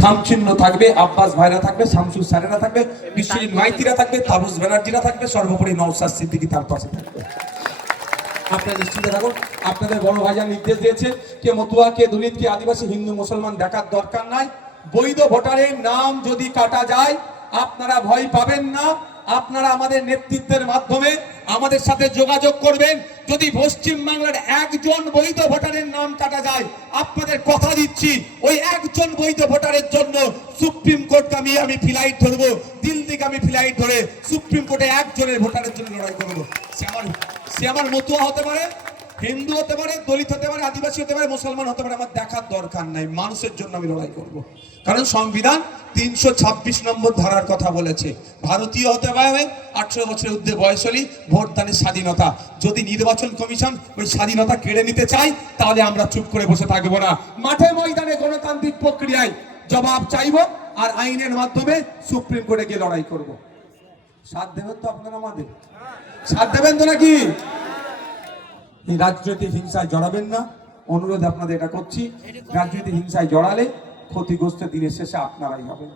খামচিহ্ন থাকবে, আব্বাস ভাইরা থাকবে, শামসুর স্যারেরা থাকবে, বিশ্বজিৎ মাইতিরা থাকবে, তাপস ব্যানার্জিরা থাকবে, সর্বোপরি নওশাদ সিদ্দিকী তার পাশে থাকবে। আপনারা নিশ্চিন্ত থাকুন। আপনাদের বড় ভাইজান নির্দেশ দিয়েছে, কে মতুয়া, কে দলিত, কে আদিবাসী, হিন্দু মুসলমান দেখার দরকার নাই। বৈধ ভোটারের নাম যদি কাটা যায় আপনারা ভয় পাবেন না। আপনারা আমাদের নেতৃত্বের মাধ্যমে আমাদের সাথে যোগাযোগ করবেন। যদি পশ্চিম বাংলার একজন বৈধ ভোটারের নাম কাটা যায়, আপনাদের কথা দিচ্ছি ওই একজন বৈধ ভোটারের জন্য সুপ্রিম কোর্টগামী আমি ফ্লাইট ধরবো, দিল্লিগামী ফ্লাইট ধরে সুপ্রিম কোর্টে একজনের ভোটারের জন্য লড়াই করবো। সে আমার মতুয়া হতে পারে, হিন্দু হতে পারে, দলিত হতে পারে, আদিবাসী হতে পারে, মুসলমান হতে পারে, আমার দেখার দরকার নাই। মানুষের জন্য আমি লড়াই করব। কারণ সংবিধান 326 নম্বর ধারার কথা বলেছে, ভারতীয় হতে হবে, 18 বছরের ঊর্ধ্বে বয়স হলেই ভোটদানের স্বাধীনতা। যদি নির্বাচন কমিশন ওই স্বাধীনতা কেড়ে নিতে চায় তাহলে আমরা চুপ করে বসে থাকবো না। মাঠে ময়দানে গণতান্ত্রিক প্রক্রিয়ায় জবাব চাইব আর আইনের মাধ্যমে সুপ্রিম কোর্টে গিয়ে লড়াই করব। সাথ দেবেন তো আপনারা? আমাদের সাথ দেবেন তো নাকি? এই রাজনৈতিক হিংসায় জড়াবেন না, অনুরোধ আপনাদের এটা করছি। রাজনৈতিক হিংসায় জড়ালে ক্ষতিগ্রস্ত দিনের শেষে আপনারাই হবেন।